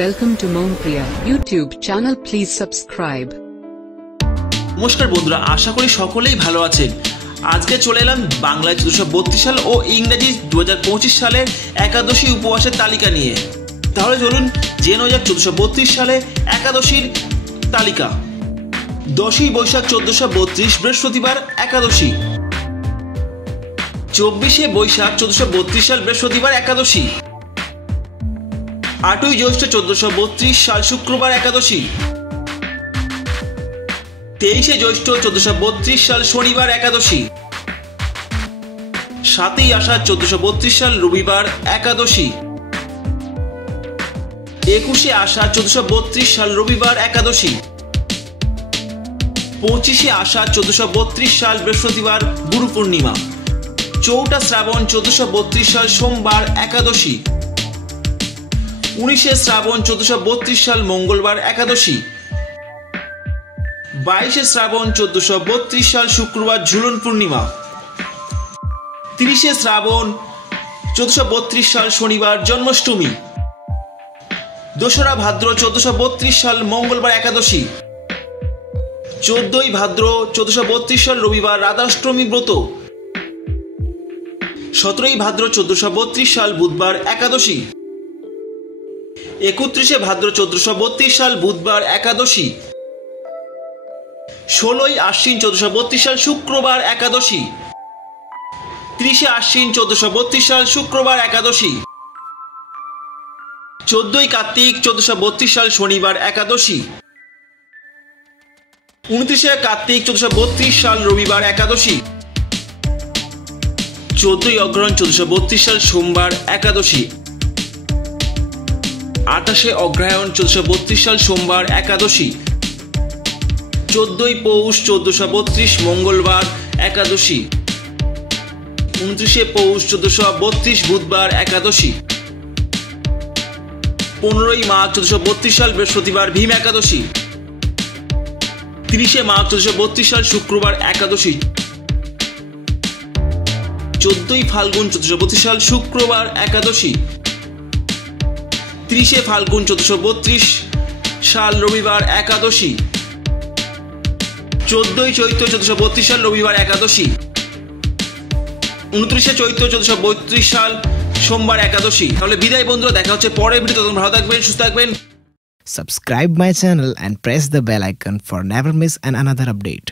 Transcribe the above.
Welcome to Mompriya YouTube channel. Please subscribe. নমস্কার বন্ধুরা, আশা করি সকলেই ভালো আছেন। আজকে চলে এলাম বাংলায় 1432 সাল ও ইংরেজি 2025 সালের একাদশী উপবাসের তালিকা নিয়ে। তাহলে চলুন জেনে নেওয়া যাক 1432 সালে একাদশীর তালিকা। 10ই বৈশাখ 1432 বৃহস্পতিবার একাদশী। 24শে বৈশাখ 1432 সাল বৃহস্পতিবার একাদশী। 8ই জ্যৈষ্ঠ 1432 সাল শুক্রবার একাদশী। 23শে জ্যৈষ্ঠ 1432 সাল শনিবার একাদশী। 7ই আষাঢ় 1432 সাল রবিবার একাদশী। 21শে আষাঢ় 1432 সাল রবিবার একাদশী। 25শে আষাঢ় 1432 সাল বৃহস্পতিবার গুরু পূর্ণিমা। 4টা শ্রাবণ 1432 সাল সোমবার একাদশী। 19শে শ্রাবণ 1432 সাল মঙ্গলবার একাদশী। 22শে শ্রাবণ 1432 সাল শুক্রবার ঝুলন পূর্ণিমা। 30শে শ্রাবণ 1432 সাল শনিবার জন্মাষ্টমী। 2রা ভাদ্র 1432 সাল মঙ্গলবার একাদশী। 14ই ভাদ্র 1432 সাল রবিবার রাধাষ্টমী ব্রত। 17ই ভাদ্র 1432 সাল বুধবার একাদশী। 31শে ভাদ্র 1432 সাল বুধবার একাদশী। 16ই আশ্বিন 1432 সাল শুক্রবার একাদশী। 30শে আশ্বিন 1432 সাল শুক্রবার একাদশী। 14ই কার্তিক 1432 সাল শনিবার একাদশী। 29শে কার্তিক 1432 সাল রবিবার একাদশী। 14ই অগ্রহায়ণ 1432 সাল সোমবার একাদশী। 28শে অগ্রহায়ণ 1432 সাল সোমবার একাদশী। 14ই পৌষ 1432 মঙ্গলবার একাদশী। 29শে পৌষ 1432 বুধবার একাদশী। 15ই মাঘ 1432 সাল বৃহস্পতিবার ভীম একাদশী। 30শে মাঘ 1432 সাল শুক্রবার একাদশী। 14ই ফাল্গুন 1432 সাল শুক্রবার একাদশী। 30শে ফাল্গুন 1432 সাল রবিবার একাদশী। 14ই চৈত্র 1432 সাল রবিবার একাদশী। 29শে চৈত্র 1432 সাল সোমবার একাদশী। তাহলে বিদায় বন্ধুরা, দেখা হচ্ছে পরের ভিডিওতে। তোমরা ভালো থাকবেন, সুস্থ থাকবেন। Subscribe my channel and press the bell icon for never miss another update.